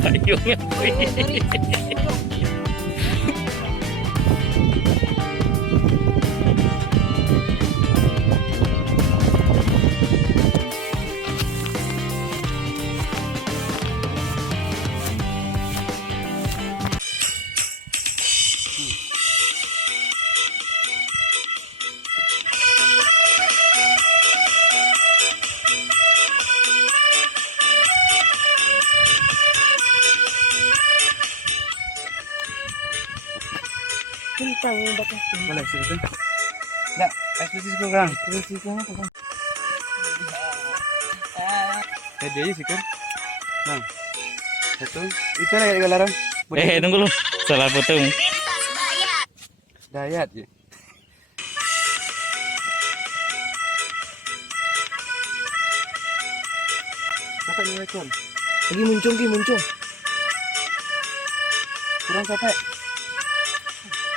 Payungnya. Kencang bakal. Boleh silakan. Enggak, ekspresi kurang. Resikonya apa? Pede aja sih kan. Nah, satu. Itu lah ya larang. Tunggu lu. Salah potong. Dayat ya. Sampai nih ekor. Lagi muncung ki muncung. Kurang sampai.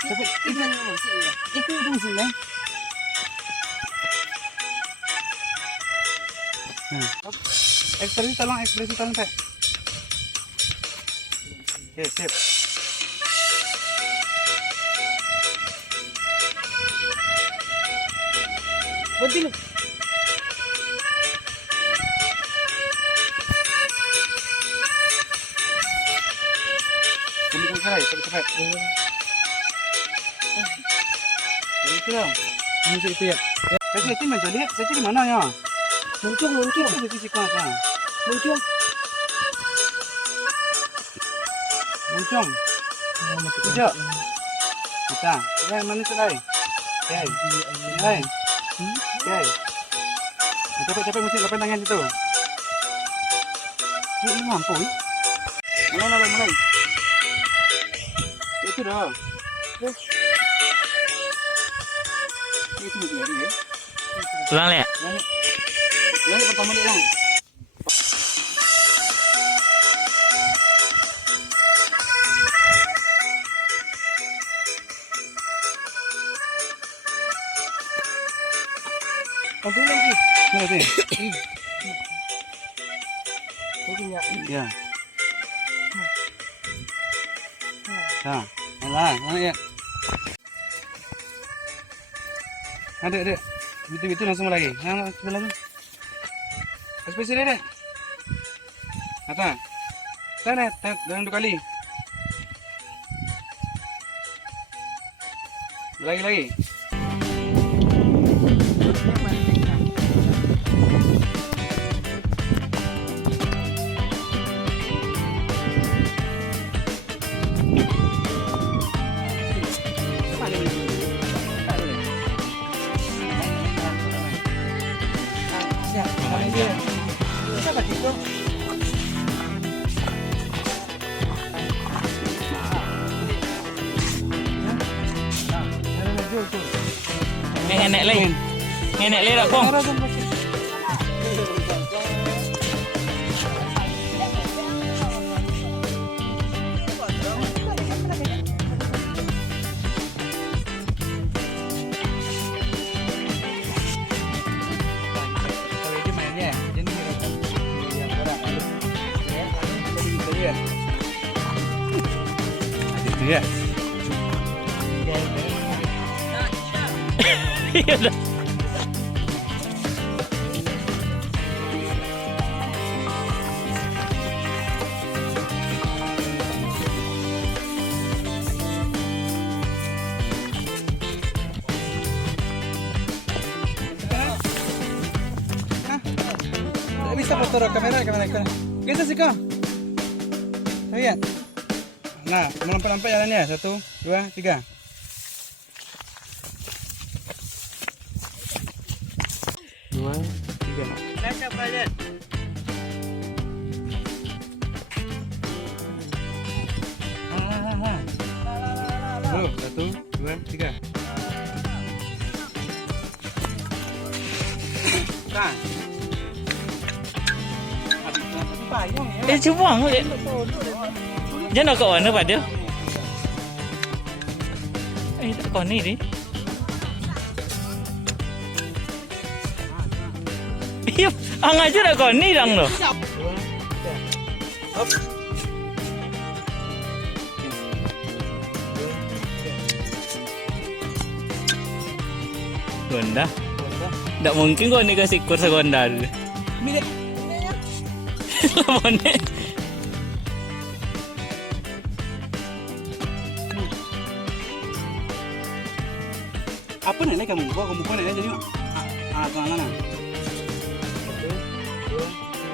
Sampai Itu sih ya. Ekspresi tolong Pak. Oke, sip. Penting. Ini kan sampai. Itu dong. Ini itu ya. Saya macam lihat, saya di mana ya? Muncung. Saya di sini kan. Muncung. Muncung. Hijau. Kita. Saya mana sekali? Oke. Oke. Oke. Capek mesti lepas tangan itu. Ini mampu. Mulai. Itu dah. Itu mesti hari ya. Ulang ya. Ini pertama dia lang. Penting lagi. Mana tu? Penting ya. Ya. Dah. Mana ya? Ada. Betul langsung lagi. Yang sebelah ni. Spesial ni. Kata. Sana, dalam 2 kali. Lagi. Ya. Bisa tak itu? Nenek lain. Nenek lain tak kong. Itu ya. Iya dah. Tak bisa foto kamera. Kita sih kau. Lihat. Nah, melompat-lompat jalannya. 1, 2, 3. Baca belajar. Tuh, 1, 2, 3. Nah. Payung ya. Cuba aku je. Jangan nak kawan apa dia? Tak kawan ni ni. Iya, ang aja nak kawan ni dang lo. Gonda. Nggak mungkin kau nih kasih kursa Gonda dulu. Milik. Lamone. Apa nenek kamu? Kamu bukan nenek jadi mana? Satu, dua, tiga.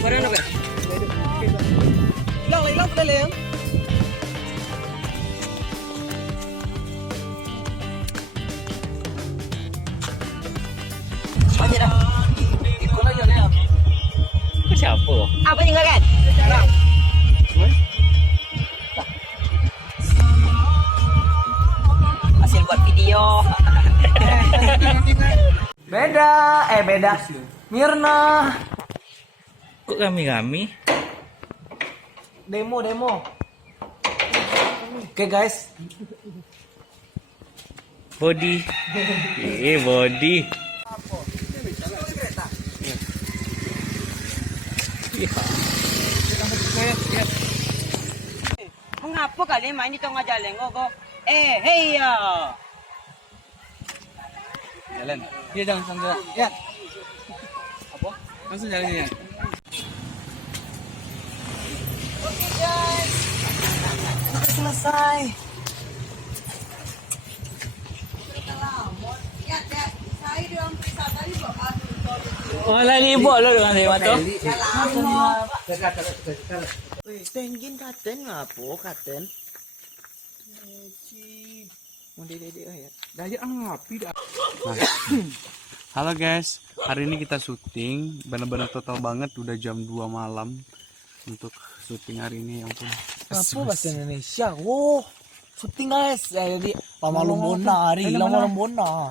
Barang apa? Hilang pada leng. Aja dah. Ikut aja leng. Kau siapa? Apa tinggal kan? Hasil buat video. Beda. Mirna. Kok kami? Demo. Oke guys. Body. Body. Mengapa kalian main di tengah jalan kok? Hey ya. Jalan. Dia jangan sambil. Ya. Apa? Langsung jalan ya. Oke guys. Sudah selesai. Wala libo lo dengan saya tu. Pengen katen ngapo katen? Mau dede ayat. Daya ngapi dah. Halo guys, hari ini kita syuting, benar-benar total banget, udah jam 2 malam untuk syuting hari ini, ya ampun. Apa bahasa Indonesia? Oh, syuting guys. Jadi lama lombona hari, lama lombona.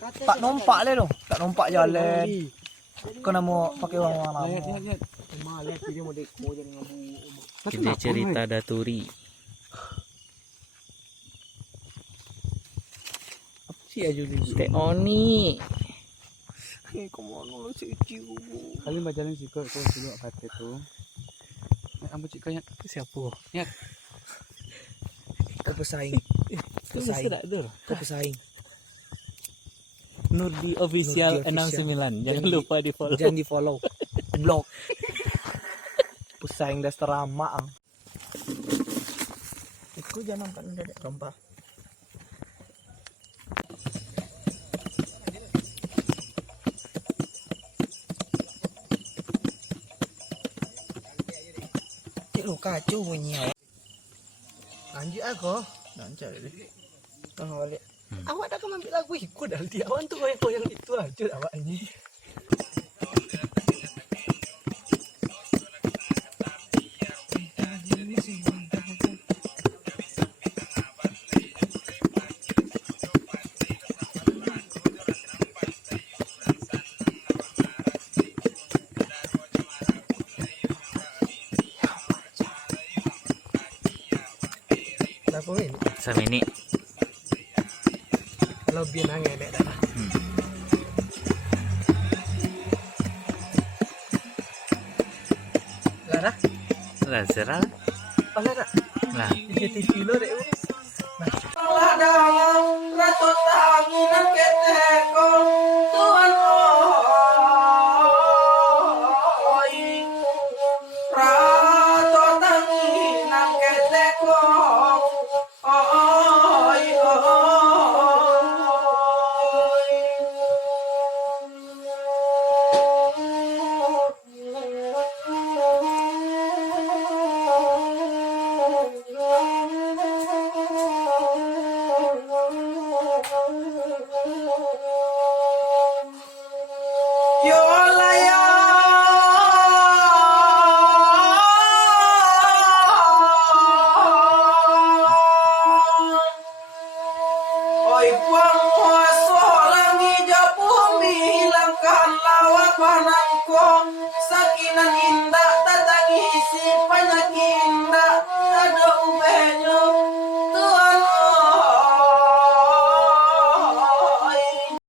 Tak nompak le dong, tak nompak jalan. Kena mau pakai uang lama. Lihat. Lihat video mau deko jadi ngabu. Kita cerita daturi. Apa sih aja dulu? Teh Oni. Komono lu ciu. Kalian bacain sih kok dulu apa itu. Ambo cikanya Siapa? ya. Terpesaing. Itu sudah dur. Terpesaing. Nurdi Official Nurdi 69. Jangan lupa di follow. Jangan di follow. Blok. Pesaing dasar rama. Ikut jangan kan dedek rempah. Cik lu kacau bunyinya. Lanjut aku. Lanjut deh. Tengah balik. Awak dah kan ambil lagu ikut dah. Dia awan tu goyang itu aja awak ini. Berapa ini? Sama ini. Lebih nangis dek dah. Lara? Lazara. Oh Lara? Lah. Di TV lo dek. Yo